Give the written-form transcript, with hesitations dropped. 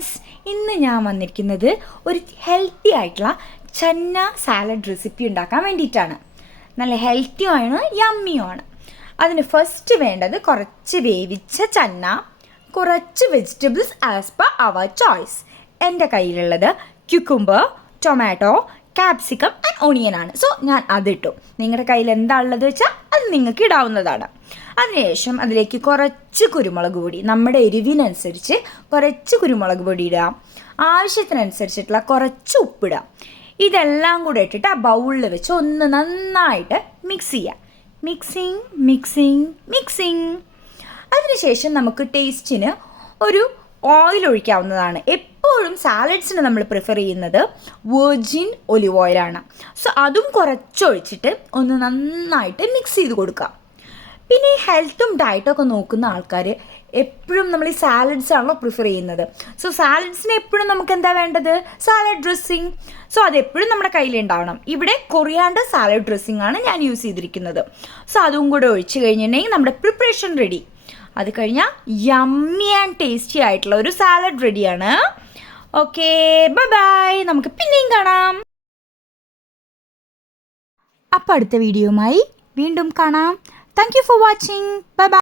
Friends, ഇന്ന് ഞാൻ വന്നിരിക്കുന്നത് ഒരു ഹെൽത്തി ആയിട്ടുള്ള ചന്ന സാലഡ് റെസിപ്പി ഉണ്ടാക്കാൻ വേണ്ടിയിട്ടാണ്. നല്ല ഹെൽത്തിയുമാണ്, യമ്മിയുമാണ്. അതിന് ഫസ്റ്റ് വേണ്ടത് കുറച്ച് വേവിച്ച ചന്ന, കുറച്ച് വെജിറ്റബിൾസ് ആസ് പെർ അവർ ചോയ്സ്. എൻ്റെ കയ്യിലുള്ളത് cucumber, tomato, capsicum and onion ആണ്. സോ ഞാൻ അതിട്ടു. നിങ്ങളുടെ കയ്യിൽ എന്താ ഉള്ളത് വെച്ചാൽ അത് നിങ്ങൾക്ക് ഇടാവുന്നതാണ്. അതിനുശേഷം അതിലേക്ക് കുറച്ച് കുരുമുളക് പൊടി, നമ്മുടെ എരിവിനനുസരിച്ച് കുറച്ച് കുരുമുളക് പൊടി ഇടുക. ആവശ്യത്തിനനുസരിച്ചിട്ടുള്ള കുറച്ച് ഉപ്പിടുക. ഇതെല്ലാം കൂടെ ഇട്ടിട്ട് ആ ബൗളിൽ വെച്ച് ഒന്ന് നന്നായിട്ട് മിക്സ് ചെയ്യുക. Mixing mixing mixing. അതിനുശേഷം നമുക്ക് ടേസ്റ്റിന് ഒരു ഓയിൽ ഒഴിക്കാവുന്നതാണ്. എപ്പോഴും സാലഡ്സിന് നമ്മൾ പ്രിഫർ ചെയ്യുന്നത് വെർജിൻ ഒലിവ് ഓയിലാണ്. സോ അതും കുറച്ചൊഴിച്ചിട്ട് ഒന്ന് നന്നായിട്ട് മിക്സ് ചെയ്ത് കൊടുക്കുക. പിന്നെ ഈ ഹെൽത്തും ഡയറ്റും ഒക്കെ നോക്കുന്ന ആൾക്കാർ എപ്പോഴും നമ്മൾ ഈ സാലഡ്സ് ആണല്ലോ പ്രിഫർ ചെയ്യുന്നത്. സോ സാലഡ്സിന് എപ്പോഴും നമുക്ക് എന്താ വേണ്ടത്? Salad dressing. സോ അതെപ്പോഴും നമ്മുടെ കയ്യിലുണ്ടാവണം. ഇവിടെ കൊറിയാണ്ടർ സാലഡ് ഡ്രസ്സിങ് ആണ് ഞാൻ യൂസ് ചെയ്തിരിക്കുന്നത്. സോ അതും കൂടെ ഒഴിച്ച് കഴിഞ്ഞിട്ടുണ്ടെങ്കിൽ നമ്മുടെ പ്രിപ്പറേഷൻ റെഡി. അത് കഴിഞ്ഞാൽ യമ്മി ആൻഡ് ടേസ്റ്റി ആയിട്ടുള്ള ഒരു സാലഡ് റെഡിയാണ്. Okay, bye bye. നമുക്ക് പിന്നെയും കാണാം. അപ്പോൾ അടുത്ത വീഡിയോയുമായി വീണ്ടും കാണാം. Thank you for watching. Bye bye.